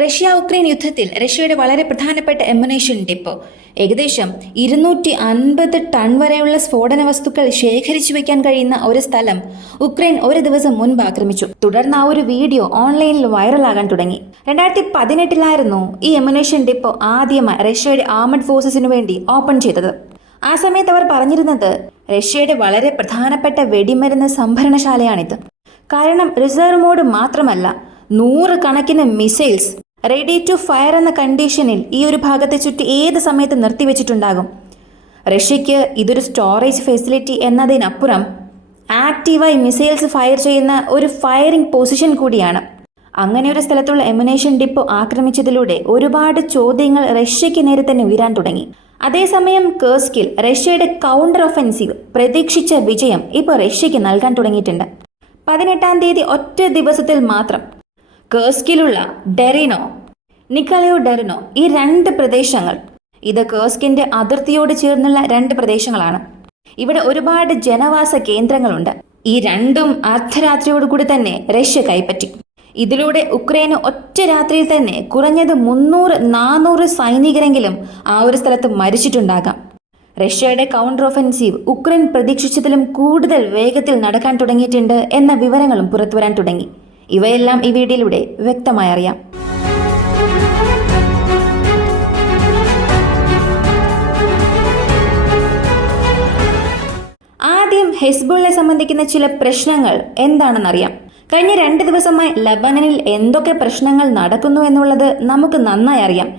Russia Ukraine യുദ്ധത്തിൽ റഷ്യയുടെ വളരെ പ്രധാനപ്പെട്ട എമുനേഷൻ ഡിപ്പോ ഏകദേശം 250 ടൺ വരെയുള്ള സ്ഫോടന വസ്തുക്കൾ ശേഖരിച്ചു വയ്ക്കാൻ കഴിയുന്ന ഒരു സ്ഥലം ഉക്രൈൻ ഒരു ദിവസം മുൻപ് ആക്രമിച്ചു. തുടർന്ന് ആ ഒരു വീഡിയോ ഓൺലൈനിൽ വൈറലാകാൻ തുടങ്ങി. 2018 ഈ എമുനേഷൻ ഡിപ്പോ ആദ്യമായി റഷ്യയുടെ ആർമഡ് ഫോഴ്സസിനു വേണ്ടി ഓപ്പൺ ചെയ്തത്. ആ സമയത്ത് അവർ പറഞ്ഞിരുന്നത് റഷ്യയുടെ വളരെ പ്രധാനപ്പെട്ട വെടിമരുന്ന് സംഭരണശാലയാണിത്. കാരണം റിസർവ് മോഡ് മാത്രമല്ല, 100 കണക്കിന് മിസൈൽസ് റെഡി ടു ഫയർ എന്ന കണ്ടീഷനിൽ ഈ ഒരു ഭാഗത്തെ ചുറ്റി ഏത് സമയത്ത് നിർത്തിവെച്ചിട്ടുണ്ടാകും. റഷ്യയ്ക്ക് ഇതൊരു സ്റ്റോറേജ് ഫെസിലിറ്റി എന്നതിനപ്പുറം ആക്റ്റീവായി മിസൈൽസ് ഫയർ ചെയ്യുന്ന ഒരു ഫയറിംഗ് പൊസിഷൻ കൂടിയാണ്. അങ്ങനെ ഒരു സ്ഥലത്തുള്ള എമുനേഷൻ ഡിപ്പോ ആക്രമിച്ചതിലൂടെ ഒരുപാട് ചോദ്യങ്ങൾ റഷ്യയ്ക്ക് നേരെ തന്നെ ഉയരാൻ തുടങ്ങി. അതേസമയം കേർസ്കിൽ റഷ്യയുടെ കൗണ്ടർ ഒഫൻസീവ് പ്രതീക്ഷിച്ച വിജയം ഇപ്പോൾ റഷ്യയ്ക്ക് നൽകാൻ തുടങ്ങിയിട്ടുണ്ട്. 18-ാം തീയതി ഒറ്റ ദിവസത്തിൽ മാത്രം കേർസ്കിലുള്ള ഡെറിനോ, നിക്കലയോ ഡെറിനോ ഈ 2 പ്രദേശങ്ങൾ, ഇത് കേർസ്കിന്റെ അതിർത്തിയോട് ചേർന്നുള്ള 2 പ്രദേശങ്ങളാണ്. ഇവിടെ ഒരുപാട് ജനവാസ കേന്ദ്രങ്ങളുണ്ട്. ഈ രണ്ടും അർദ്ധരാത്രിയോടുകൂടി തന്നെ റഷ്യ കൈപ്പറ്റി. ഇതിലൂടെ ഉക്രൈന് ഒറ്റ രാത്രിയിൽ തന്നെ കുറഞ്ഞത് 300-400 സൈനികരെങ്കിലും ആ ഒരു സ്ഥലത്ത് മരിച്ചിട്ടുണ്ടാകാം. റഷ്യയുടെ കൗണ്ടർ ഒഫൻസീവ് ഉക്രൈൻ പ്രതീക്ഷിച്ചതിലും കൂടുതൽ വേഗത്തിൽ നടക്കാൻ തുടങ്ങിയിട്ടുണ്ട് എന്ന വിവരങ്ങളും പുറത്തുവരാൻ തുടങ്ങി. ഇവയെല്ലാം ഈ വീഡിയോയിലൂടെ വ്യക്തമായി അറിയാം. ആദ്യം ഹെസ്ബുള്ളയെ സംബന്ധിക്കുന്ന ചില പ്രശ്നങ്ങൾ എന്താണെന്നറിയാം. കഴിഞ്ഞ 2 ദിവസമായി ലബനനിൽ എന്തൊക്കെ പ്രശ്നങ്ങൾ നടക്കുന്നു എന്നുള്ളത് നമുക്ക് നന്നായി അറിയാം.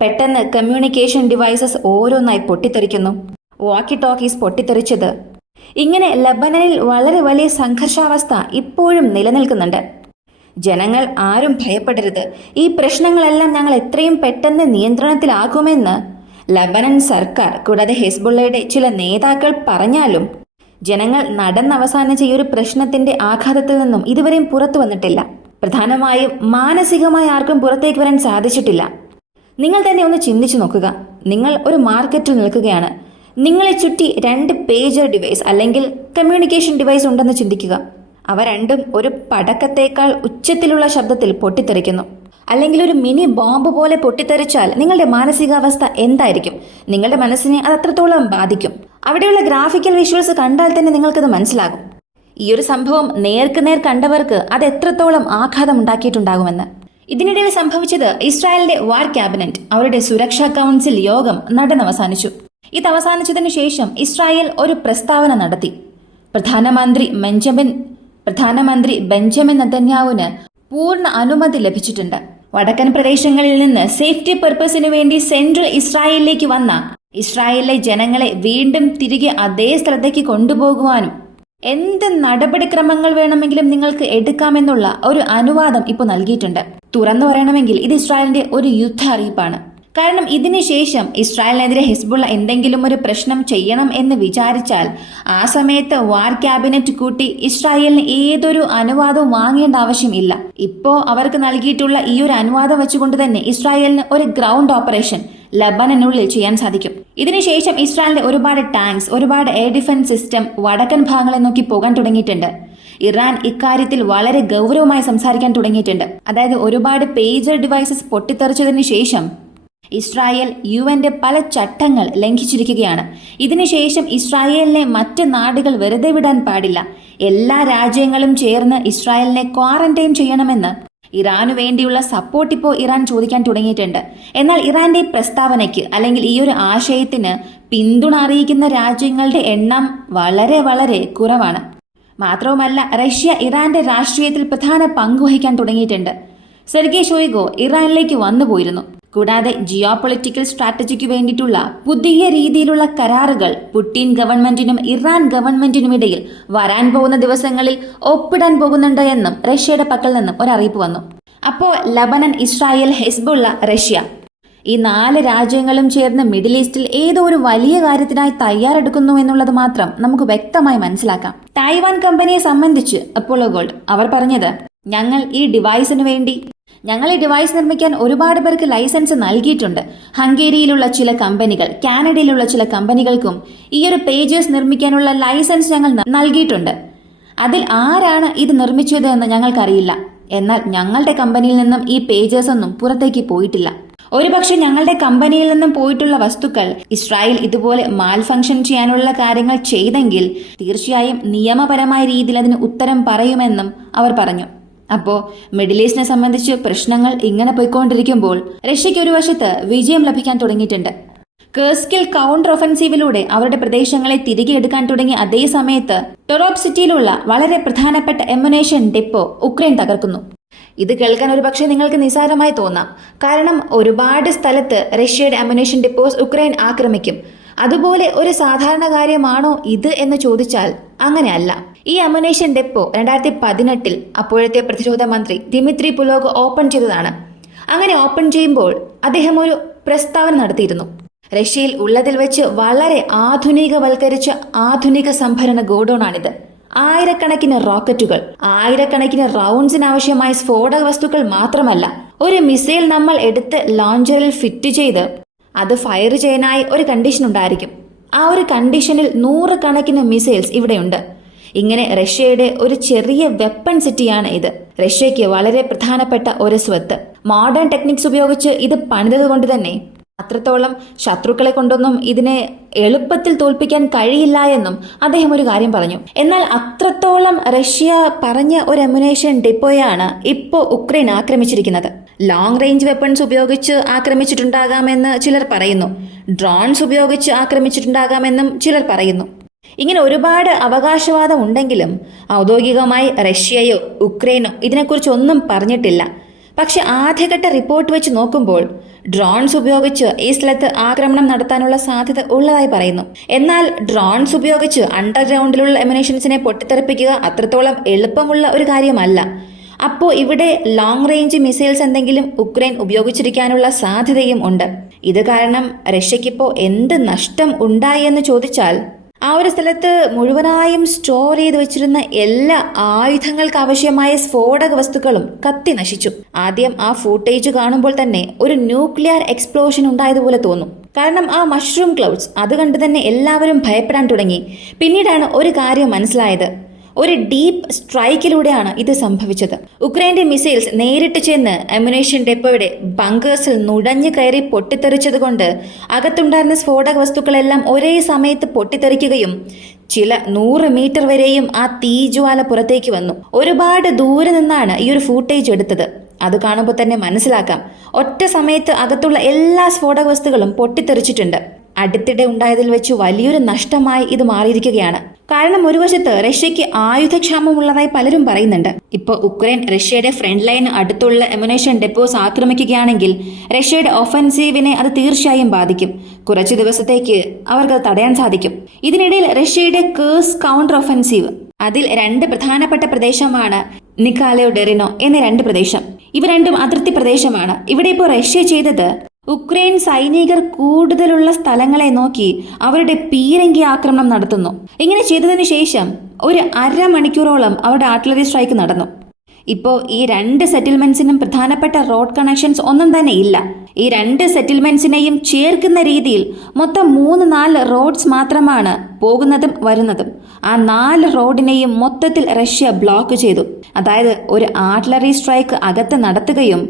പെട്ടെന്ന് കമ്മ്യൂണിക്കേഷൻ ഡിവൈസസ് ഓരോന്നായി പൊട്ടിത്തെറിക്കുന്നു. വാക്കി ടോക്കീസ് പൊട്ടിത്തെറിച്ചത്. ഇങ്ങനെ ലബനനിൽ വളരെ വലിയ സംഘർഷാവസ്ഥ ഇപ്പോഴും നിലനിൽക്കുന്നുണ്ട്. ജനങ്ങൾ ആരും ഭയപ്പെടരുത്, ഈ പ്രശ്നങ്ങളെല്ലാം ഞങ്ങൾ എത്രയും പെട്ടെന്ന് നിയന്ത്രണത്തിലാക്കുമെന്ന് ലബനൻ സർക്കാർ കൂടാതെ ഹെസ്ബുള്ളയുടെ ചില നേതാക്കൾ പറഞ്ഞാലും ജനങ്ങൾ നടന്നവസാനിച്ച ഈ ഒരു പ്രശ്നത്തിന്റെ ആഘാതത്തിൽ നിന്നും ഇതുവരെയും പുറത്തു വന്നിട്ടില്ല. പ്രധാനമായും മാനസികമായി ആർക്കും പുറത്തേക്ക് വരാൻ സാധിച്ചിട്ടില്ല. നിങ്ങൾ തന്നെ ഒന്ന് ചിന്തിച്ചു നോക്കുക. നിങ്ങൾ ഒരു മാർക്കറ്റിൽ നിൽക്കുകയാണ്. നിങ്ങളെ ചുറ്റി 2 പേജർ ഡിവൈസ് അല്ലെങ്കിൽ കമ്മ്യൂണിക്കേഷൻ ഡിവൈസ് ഉണ്ടെന്ന് ചിന്തിക്കുക. അവ രണ്ടും ഒരു പടക്കത്തേക്കാൾ ഉച്ചത്തിലുള്ള ശബ്ദത്തിൽ പൊട്ടിത്തെറിക്കുന്നു. അല്ലെങ്കിൽ ഒരു മിനി ബോംബ് പോലെ പൊട്ടിത്തെറിച്ചാൽ നിങ്ങളുടെ മാനസികാവസ്ഥ എന്തായിരിക്കും? നിങ്ങളുടെ മനസ്സിനെ അത് അത്രത്തോളം ബാധിക്കും. അവിടെയുള്ള ഗ്രാഫിക്കൽ വിഷ്വൽസ് കണ്ടാൽ തന്നെ നിങ്ങൾക്കത് മനസ്സിലാകും. ഈ ഒരു സംഭവം നേർക്കുനേർ കണ്ടവർക്ക് അത് എത്രത്തോളം ആഘാതം ഉണ്ടാക്കിയിട്ടുണ്ടാകുമെന്ന്. ഇതിനിടയിൽ സംഭവിച്ചത് ഇസ്രായേലിന്റെ വാർ ക്യാബിനറ്റ് അവരുടെ സുരക്ഷാ കൗൺസിൽ യോഗം നടന്നവസാനിച്ചു. ഇത് അവസാനിച്ചതിനു ശേഷം ഇസ്രായേൽ ഒരു പ്രസ്താവന നടത്തി. പ്രധാനമന്ത്രി ബെഞ്ചമിൻ നെതന്യാഹുവിന് പൂർണ്ണ അനുമതി ലഭിച്ചിട്ടുണ്ട്. വടക്കൻ പ്രദേശങ്ങളിൽ നിന്ന് സേഫ്റ്റി പർപ്പസിനു വേണ്ടി സെൻട്രൽ ഇസ്രായേലിലേക്ക് വന്ന ഇസ്രായേലിലെ ജനങ്ങളെ വീണ്ടും തിരികെ അതേ സ്ഥലത്തേക്ക് കൊണ്ടുപോകുവാനും എന്ത് നടപടിക്രമങ്ങൾ വേണമെങ്കിലും നിങ്ങൾക്ക് എടുക്കാമെന്നുള്ള ഒരു അനുവാദം ഇപ്പോൾ നൽകിയിട്ടുണ്ട്. തുറന്നു പറയണമെങ്കിൽ ഇത് ഇസ്രായേലിന്റെ ഒരു യുദ്ധ അറിയിപ്പാണ്. കാരണം ഇതിനുശേഷം ഇസ്രായേലിനെതിരെ ഹിസ്ബുള്ള എന്തെങ്കിലും ഒരു പ്രശ്നം ചെയ്യണം എന്ന് വിചാരിച്ചാൽ ആ സമയത്ത് വാർ ക്യാബിനറ്റ് കൂട്ടി ഇസ്രായേലിന് ഏതൊരു അനുവാദവും വാങ്ങേണ്ട ആവശ്യം ഇല്ല. ഇപ്പോ അവർക്ക് നൽകിയിട്ടുള്ള ഈ ഒരു അനുവാദം വെച്ചുകൊണ്ട് തന്നെ ഇസ്രായേലിന് ഒരു ഗ്രൗണ്ട് ഓപ്പറേഷൻ ലബനനുള്ളിൽ ചെയ്യാൻ സാധിക്കും. ഇതിനുശേഷം ഇസ്രായേലിന്റെ ഒരുപാട് ടാങ്ക്സ്, ഒരുപാട് എയർ ഡിഫൻസ് സിസ്റ്റം വടക്കൻ ഭാഗങ്ങളെ നോക്കി പോകാൻ തുടങ്ങിയിട്ടുണ്ട്. ഇറാൻ ഇക്കാര്യത്തിൽ വളരെ ഗൗരവമായി സംസാരിക്കാൻ തുടങ്ങിയിട്ടുണ്ട്. അതായത് ഒരുപാട് പേജർ ഡിവൈസസ് പൊട്ടിത്തെറിച്ചതിന് ശേഷം ഇസ്രായേൽ യുഎന്റെ പല ചട്ടങ്ങൾ ലംഘിച്ചിരിക്കുകയാണ്. ഇതിനുശേഷം ഇസ്രായേലിനെ മറ്റ് നാടുകൾ വെറുതെ വിടാൻ പാടില്ല. എല്ലാ രാജ്യങ്ങളും ചേർന്ന് ഇസ്രായേലിനെ ക്വാറന്റൈൻ ചെയ്യണമെന്ന് ഇറാനു വേണ്ടിയുള്ള സപ്പോർട്ട് ഇപ്പോൾ ഇറാൻ ചോദിക്കാൻ തുടങ്ങിയിട്ടുണ്ട്. എന്നാൽ ഇറാന്റെ പ്രസ്താവനയ്ക്ക് അല്ലെങ്കിൽ ഈ ഒരു ആശയത്തിന് പിന്തുണ അറിയിക്കുന്ന രാജ്യങ്ങളുടെ എണ്ണം വളരെ വളരെ കുറവാണ്. മാത്രവുമല്ല, റഷ്യ ഇറാന്റെ രാഷ്ട്രീയത്തിൽ പ്രധാന പങ്കുവഹിക്കാൻ തുടങ്ങിയിട്ടുണ്ട്. സെർഗേ ഷോയിഗോ ഇറാനിലേക്ക് വന്നുപോയിരുന്നു. കൂടാതെ ജിയോ പൊളിറ്റിക്കൽ സ്ട്രാറ്റജിക്ക് വേണ്ടിയിട്ടുള്ള പുതിയ രീതിയിലുള്ള കരാറുകൾ പുടിൻ ഗവൺമെന്റിനും ഇറാൻ ഗവൺമെന്റിനുമിടയിൽ വരാൻ പോകുന്ന ദിവസങ്ങളിൽ ഒപ്പിടാൻ പോകുന്നുണ്ട് എന്നും റഷ്യയുടെ പക്കൽ നിന്നും ഒരറിയിപ്പ് വന്നു. അപ്പോൾ ലബനൻ, ഇസ്രായേൽ, ഹെസ്ബുള്ള, റഷ്യ ഈ 4 രാജ്യങ്ങളും ചേർന്ന് മിഡിൽ ഈസ്റ്റിൽ ഏതോ ഒരു വലിയ കാര്യത്തിനായി തയ്യാറെടുക്കുന്നു എന്നുള്ളത് മാത്രം നമുക്ക് വ്യക്തമായി മനസ്സിലാക്കാം. തായ്വാൻ കമ്പനിയെ സംബന്ധിച്ച് അപ്പോളോ ഗോൾഡ് അവർ പറഞ്ഞത്, ഞങ്ങൾ ഈ ഡിവൈസ് നിർമ്മിക്കാൻ ഒരുപാട് പേർക്ക് ലൈസൻസ് നൽകിയിട്ടുണ്ട്. ഹംഗേരിയിലുള്ള ചില കമ്പനികൾ, കാനഡയിലുള്ള ചില കമ്പനികൾക്കും ഈ ഒരു പേജസ് നിർമ്മിക്കാനുള്ള ലൈസൻസ് ഞങ്ങൾ നൽകിയിട്ടുണ്ട്. അതിൽ ആരാണ് ഇത് നിർമ്മിച്ചത് എന്ന് ഞങ്ങൾക്കറിയില്ല. എന്നാൽ ഞങ്ങളുടെ കമ്പനിയിൽ നിന്നും ഈ പേജേഴ്സ് ഒന്നും പുറത്തേക്ക് പോയിട്ടില്ല. ഒരുപക്ഷെ ഞങ്ങളുടെ കമ്പനിയിൽ നിന്നും പോയിട്ടുള്ള വസ്തുക്കൾ ഇസ്രായേൽ ഇതുപോലെ മാൽ ഫംഗ്ഷൻ ചെയ്യാനുള്ള കാര്യങ്ങൾ ചെയ്തെങ്കിൽ തീർച്ചയായും നിയമപരമായ രീതിയിൽ അതിന് ഉത്തരം പറയുമെന്നും അവർ പറഞ്ഞു. അപ്പോ മിഡിൽ ഈസ്റ്റിനെ സംബന്ധിച്ച് പ്രശ്നങ്ങൾ ഇങ്ങനെ പോയിക്കൊണ്ടിരിക്കുമ്പോൾ റഷ്യയ്ക്ക് ഒരു വശത്ത് വിജയം ലഭിക്കാൻ തുടങ്ങിയിട്ടുണ്ട്. കേർസ്കിൽ കൗണ്ടർ ഒഫൻസീവിലൂടെ അവരുടെ പ്രദേശങ്ങളെ തിരികെ എടുക്കാൻ തുടങ്ങിയ അതേ സമയത്ത് ടൊറോപ് സിറ്റിയിലുള്ള വളരെ പ്രധാനപ്പെട്ട എമുനേഷൻ ഡിപ്പോ ഉക്രൈൻ തകർക്കുന്നു. ഇത് കേൾക്കാൻ ഒരു പക്ഷേ നിങ്ങൾക്ക് നിസ്സാരമായി തോന്നാം. കാരണം ഒരുപാട് സ്ഥലത്ത് റഷ്യയുടെ അമ്യുനേഷൻ ഡിപ്പോസ് ഉക്രൈൻ ആക്രമിക്കും. അതുപോലെ ഒരു സാധാരണ കാര്യമാണോ ഇത് എന്ന് ചോദിച്ചാൽ അങ്ങനെയല്ല. ഈ അമ്യുനേഷൻ ഡെപ്പോ 2018 അപ്പോഴത്തെ പ്രതിരോധ മന്ത്രി ദിമിത്രി പുലോഗ് ഓപ്പൺ ചെയ്തതാണ്. അങ്ങനെ ഓപ്പൺ ചെയ്യുമ്പോൾ അദ്ദേഹം ഒരു പ്രസ്താവന നടത്തിയിരുന്നു. റഷ്യയിൽ ഉള്ളതിൽ വെച്ച് വളരെ ആധുനികവൽക്കരിച്ച ആധുനിക സംഭരണ ഗോഡൌണാണിത്. ആയിരക്കണക്കിന് റോക്കറ്റുകൾ, ആയിരക്കണക്കിന് റൗണ്ട്സിന് ആവശ്യമായ സ്ഫോടക വസ്തുക്കൾ മാത്രമല്ല, ഒരു മിസൈൽ നമ്മൾ എടുത്ത് ലോഞ്ചറിൽ ഫിറ്റ് ചെയ്ത് അത് ഫയർ ചെയ്യാനായി ഒരു കണ്ടീഷൻ ഉണ്ടായിരിക്കും. ആ ഒരു കണ്ടീഷനിൽ 100 കണക്കിന് മിസൈൽസ് ഇവിടെയുണ്ട്. ഇങ്ങനെ റഷ്യയുടെ ഒരു ചെറിയ വെപ്പൺ സിറ്റിയാണ് ഇത്. റഷ്യയ്ക്ക് വളരെ പ്രധാനപ്പെട്ട ഒരു സ്വത്ത്. മോഡേൺ ടെക്നിക്സ് ഉപയോഗിച്ച് ഇത് പണിതത് കൊണ്ട് തന്നെ അത്രത്തോളം ശത്രുക്കളെ കൊണ്ടൊന്നും ഇതിനെ എളുപ്പത്തിൽ തോൽപ്പിക്കാൻ കഴിയില്ല എന്നും അദ്ദേഹം ഒരു കാര്യം പറഞ്ഞു. എന്നാൽ അത്രത്തോളം റഷ്യ പറഞ്ഞ ഒരു അമ്യുനേഷൻ ഡിപ്പോയാണ് ഇപ്പോൾ ഉക്രൈൻ ആക്രമിച്ചിരിക്കുന്നത്. ലോങ് റേഞ്ച് വെപ്പൺസ് ഉപയോഗിച്ച് ആക്രമിച്ചിട്ടുണ്ടാകാമെന്ന് ചിലർ പറയുന്നു. ഡ്രോൺസ് ഉപയോഗിച്ച് ആക്രമിച്ചിട്ടുണ്ടാകാമെന്നും ചിലർ പറയുന്നു. ഇങ്ങനെ ഒരുപാട് അവകാശവാദം ഉണ്ടെങ്കിലും ഔദ്യോഗികമായി റഷ്യയോ ഉക്രൈനോ ഇതിനെക്കുറിച്ച് ഒന്നും പറഞ്ഞിട്ടില്ല. പക്ഷെ ആദ്യഘട്ട റിപ്പോർട്ട് വെച്ച് നോക്കുമ്പോൾ ഡ്രോൺസ് ഉപയോഗിച്ച് ഈ സ്ഥലത്ത് ആക്രമണം നടത്താനുള്ള സാധ്യത ഉള്ളതായി പറയുന്നു. എന്നാൽ ഡ്രോൺസ് ഉപയോഗിച്ച് അണ്ടർഗ്രൗണ്ടിലുള്ള എമിനേഷൻസിനെ പൊട്ടിത്തെറിപ്പിക്കുക അത്രത്തോളം എളുപ്പമുള്ള ഒരു കാര്യമല്ല. അപ്പോൾ ഇവിടെ ലോങ് റേഞ്ച് മിസൈൽസ് എന്തെങ്കിലും ഉക്രൈൻ ഉപയോഗിച്ചിരിക്കാനുള്ള സാധ്യതയും ഉണ്ട്. ഇത് കാരണം റഷ്യക്കിപ്പോൾ എന്ത് നഷ്ടം ഉണ്ടായി എന്ന് ചോദിച്ചാൽ ആ ഒരു സ്ഥലത്ത് മുഴുവനായും സ്റ്റോർ ചെയ്ത് വെച്ചിരുന്ന എല്ലാ ആയുധങ്ങൾക്ക് ആവശ്യമായ സ്ഫോടക വസ്തുക്കളും കത്തി നശിച്ചു. ആദ്യം ആ ഫൂട്ടേജ് കാണുമ്പോൾ തന്നെ ഒരു ന്യൂക്ലിയർ എക്സ്പ്ലോഷൻ ഉണ്ടായതുപോലെ തോന്നും. കാരണം ആ മഷ്റൂം ക്ലൗഡ്സ് അത് കണ്ട് തന്നെ എല്ലാവരും ഭയപ്പെടാൻ തുടങ്ങി. പിന്നീടാണ് ഒരു കാര്യം മനസ്സിലായത്. ഒരു ഡീപ്പ് സ്ട്രൈക്കിലൂടെയാണ് ഇത് സംഭവിച്ചത്. ഉക്രൈന്റെ മിസൈൽസ് നേരിട്ട് ചെന്ന് അമ്യുനേഷൻ ഡെപ്പോയുടെ ബങ്കേഴ്സിൽ നുഴഞ്ഞു കയറി പൊട്ടിത്തെറിച്ചതുകൊണ്ട് അകത്തുണ്ടായിരുന്ന സ്ഫോടക വസ്തുക്കളെല്ലാം ഒരേ സമയത്ത് പൊട്ടിത്തെറിക്കുകയും ചില 100 മീറ്റർ വരെയും ആ തീജ്വാല പുറത്തേക്ക് വന്നു. ഒരുപാട് ദൂരെ നിന്നാണ് ഈ ഒരു ഫൂട്ടേജ് എടുത്തത്. അത് കാണുമ്പോൾ തന്നെ മനസ്സിലാക്കാം ഒറ്റ സമയത്ത് അകത്തുള്ള എല്ലാ സ്ഫോടക വസ്തുക്കളും പൊട്ടിത്തെറിച്ചിട്ടുണ്ട്. അടുത്തിടെ ഉണ്ടായതിൽ വെച്ച് വലിയൊരു നഷ്ടമായി ഇത് മാറിയിരിക്കുകയാണ്. കാരണം ഒരു വശത്ത് റഷ്യയ്ക്ക് ആയുധക്ഷാമമുള്ളതായി പലരും പറയുന്നുണ്ട്. ഇപ്പോൾ ഉക്രൈൻ റഷ്യയുടെ ഫ്രണ്ട് ലൈന് അടുത്തുള്ള എമുനേഷൻ ഡെപ്പോസ് ആക്രമിക്കുകയാണെങ്കിൽ റഷ്യയുടെ ഒഫൻസീവിനെ അത് തീർച്ചയായും ബാധിക്കും. കുറച്ചു ദിവസത്തേക്ക് അവർക്കത് തടയാൻ സാധിക്കും. ഇതിനിടയിൽ റഷ്യയുടെ കേഴ്സ് കൗണ്ടർ ഒഫൻസീവ്, അതിൽ 2 പ്രധാനപ്പെട്ട പ്രദേശമാണ് നിക്കാലയോ ഡെറിനോ എന്ന 2 പ്രദേശം. ഇവ രണ്ടും അതിർത്തി പ്രദേശമാണ്. ഇവിടെ ഇപ്പോൾ റഷ്യ ചെയ്തത് ഉക്രൈൻ സൈനികർ കൂടുതലുള്ള സ്ഥലങ്ങളെ നോക്കി അവരുടെ പീരങ്കി ആക്രമണം നടത്തുന്നു. ഇങ്ങനെ ചെയ്തതിനു ശേഷം ഒരു 1/2 മണിക്കൂറോളം അവരുടെ ആർട്ടിലറി സ്ട്രൈക്ക് നടന്നു. ഇപ്പോൾ ഈ 2 സെറ്റിൽമെന്റ്സിനും പ്രധാനപ്പെട്ട റോഡ് കണക്ഷൻസ് ഒന്നും തന്നെ ഇല്ല. ഈ 2 സെറ്റിൽമെന്റ്സിനെയും ചേർക്കുന്ന രീതിയിൽ മൊത്തം 3-4 റോഡ്സ് മാത്രമാണ് പോകുന്നതും വരുന്നതും. ആ 4 റോഡിനെയും മൊത്തത്തിൽ റഷ്യ ബ്ലോക്ക് ചെയ്തു. അതായത് ഒരു ആർട്ടിലറി സ്ട്രൈക്ക് അകത്ത് നടത്തുകയും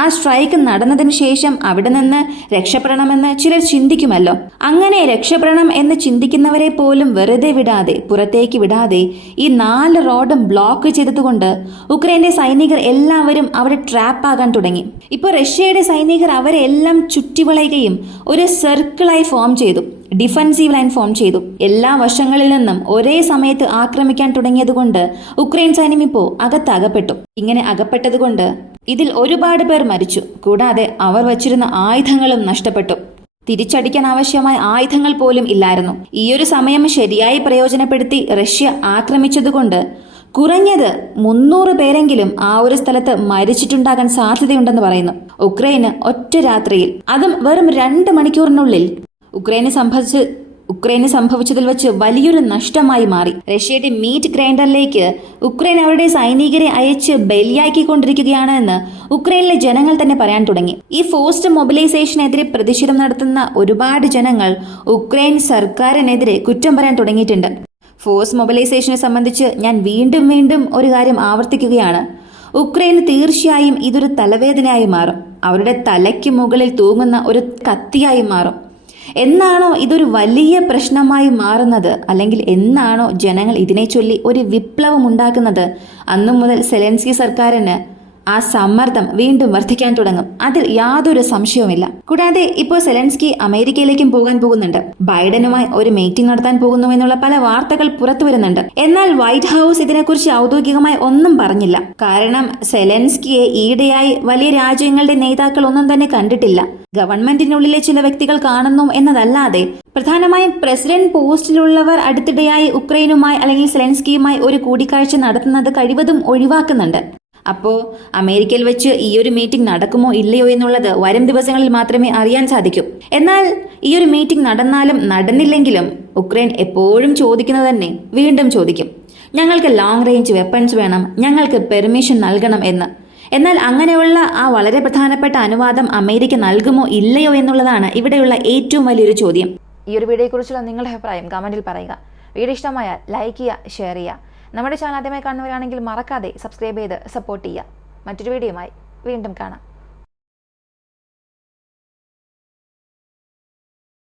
ആ സ്ട്രൈക്ക് നടന്നതിന് ശേഷം അവിടെ നിന്ന് രക്ഷപ്പെടണമെന്ന് ചിലർ ചിന്തിക്കുമല്ലോ. അങ്ങനെ രക്ഷപ്പെടണം എന്ന് ചിന്തിക്കുന്നവരെ പോലും വെറുതെ വിടാതെ, പുറത്തേക്ക് വിടാതെ ഈ 4 റോഡും ബ്ലോക്ക് ചെയ്തതുകൊണ്ട് ഉക്രൈന്റെ സൈനികർ എല്ലാവരും അവിടെ ട്രാപ്പ് ആകാൻ തുടങ്ങി. ഇപ്പോൾ റഷ്യയുടെ സൈനികർ അവരെ എല്ലാം ചുറ്റിവളയുകയും ഒരു സർക്കിളായി ഫോം ചെയ്തു, ഡിഫൻസീവ് ലൈൻ ഫോം ചെയ്തു. എല്ലാ വശങ്ങളിൽ നിന്നും ഒരേ സമയത്ത് ആക്രമിക്കാൻ തുടങ്ങിയതുകൊണ്ട് ഉക്രൈൻ സൈന്യം ഇപ്പോൾ അകത്തകപ്പെട്ടു. ഇങ്ങനെ അകപ്പെട്ടതുകൊണ്ട് ഇതിൽ ഒരുപാട് പേർ മരിച്ചു. കൂടാതെ അവർ വച്ചിരുന്ന ആയുധങ്ങളും നഷ്ടപ്പെട്ടു. തിരിച്ചടിക്കാൻ ആവശ്യമായ ആയുധങ്ങൾ പോലും ഇല്ലായിരുന്നു. ഈയൊരു സമയം ശരിയായി പ്രയോജനപ്പെടുത്തി റഷ്യ ആക്രമിച്ചതുകൊണ്ട് കുറഞ്ഞത് 300 പേരെങ്കിലും ആ ഒരു സ്ഥലത്ത് മരിച്ചിട്ടുണ്ടാകാൻ സാധ്യതയുണ്ടെന്ന് പറയുന്നു. ഉക്രൈന് ഒറ്റ രാത്രിയിൽ, അതും വെറും 2 മണിക്കൂറിനുള്ളിൽ ഉക്രൈന് സംഭവിച്ചതിൽ വെച്ച് വലിയൊരു നഷ്ടമായി മാറി. റഷ്യയുടെ മീറ്റ് ഗ്രൈൻഡറിലേക്ക് ഉക്രൈൻ അവരുടെ സൈനികരെ അയച്ച് ബലിയാക്കിക്കൊണ്ടിരിക്കുകയാണ് എന്ന് ഉക്രൈനിലെ ജനങ്ങൾ തന്നെ പറയാൻ തുടങ്ങി. ഈ ഫോഴ്സ്ഡ് മൊബിലൈസേഷനെതിരെ പ്രതിഷേധം നടത്തുന്ന ഒരുപാട് ജനങ്ങൾ ഉക്രൈൻ സർക്കാരിനെതിരെ കുറ്റം പറയാൻ തുടങ്ങിയിട്ടുണ്ട്. ഫോഴ്സ് മൊബിലൈസേഷനെ സംബന്ധിച്ച് ഞാൻ വീണ്ടും ഒരു കാര്യം ആവർത്തിക്കുകയാണ്. ഉക്രൈന് തീർച്ചയായും ഇതൊരു തലവേദനയായി മാറും. അവരുടെ തലയ്ക്ക് മുകളിൽ തൂങ്ങുന്ന ഒരു കത്തിയായി മാറും. എന്നാണോ ഇതൊരു വലിയ പ്രശ്നമായി മാറുന്നത്, അല്ലെങ്കിൽ എന്നാണോ ജനങ്ങൾ ഇതിനെ ചൊല്ലി ഒരു വിപ്ലവം ഉണ്ടാക്കുന്നത്, അന്നു മുതൽ സെലൻസ്കി സർക്കാരിന് ആ സമ്മർദ്ദം വീണ്ടും വർദ്ധിക്കാൻ തുടങ്ങും. അതിൽ യാതൊരു സംശയവുമില്ല. കൂടാതെ ഇപ്പോൾ സെലൻസ്കി അമേരിക്കയിലേക്കും പോകാൻ പോകുന്നുണ്ട്. ബൈഡനുമായി ഒരു മീറ്റിംഗ് നടത്താൻ പോകുന്നു എന്നുള്ള പല വാർത്തകൾ പുറത്തു വരുന്നുണ്ട്. എന്നാൽ വൈറ്റ് ഹൗസ് ഇതിനെക്കുറിച്ച് ഔദ്യോഗികമായി ഒന്നും പറഞ്ഞില്ല. കാരണം സെലൻസ്കിയെ ഈയിടെയായി വലിയ രാജ്യങ്ങളുടെ നേതാക്കൾ ഒന്നും തന്നെ കണ്ടിട്ടില്ല. ഗവൺമെന്റിനുള്ളിലെ ചില വ്യക്തികൾ കാണുന്നു എന്നതല്ലാതെ പ്രധാനമായും പ്രസിഡന്റ് പോസ്റ്റിലുള്ളവർ അടുത്തിടെയായി ഉക്രൈനുമായി അല്ലെങ്കിൽ സെലൻസ്കിയുമായി ഒരു കൂടിക്കാഴ്ച നടത്തുന്നത് കഴിവതും ഒഴിവാക്കുന്നുണ്ട്. അപ്പോൾ അമേരിക്കയിൽ വെച്ച് ഈ ഒരു മീറ്റിംഗ് നടക്കുമോ ഇല്ലയോ എന്നുള്ളത് വരും ദിവസങ്ങളിൽ മാത്രമേ അറിയാൻ സാധിക്കൂ. എന്നാൽ ഈ ഒരു മീറ്റിംഗ് നടന്നാലും നടന്നില്ലെങ്കിലും ഉക്രൈൻ എപ്പോഴും ചോദിക്കുന്നത് തന്നെ വീണ്ടും ചോദിക്കും, ഞങ്ങൾക്ക് ലോങ് റേഞ്ച് വെപ്പൺസ് വേണം, ഞങ്ങൾക്ക് പെർമിഷൻ നൽകണം എന്ന്. എന്നാൽ അങ്ങനെയുള്ള ആ വളരെ പ്രധാനപ്പെട്ട അനുവാദം അമേരിക്ക നൽകുമോ ഇല്ലയോ എന്നുള്ളതാണ് ഇവിടെയുള്ള ഏറ്റവും വലിയൊരു ചോദ്യം. ഈ ഒരു വീഡിയോയെക്കുറിച്ചുള്ള നിങ്ങളുടെ അഭിപ്രായം കമൻറ്റിൽ പറയുക. വീഡിയോ ഇഷ്ടമായാൽ ലൈക്ക് ചെയ്യുക, ഷെയർ ചെയ്യുക. നമ്മുടെ ചാനൽ ആദ്യമായി കാണുന്നവരാണെങ്കിൽ മറക്കാതെ സബ്സ്ക്രൈബ് ചെയ്ത് സപ്പോർട്ട് ചെയ്യുക. മറ്റൊരു വീഡിയോയുമായി വീണ്ടും കാണാം.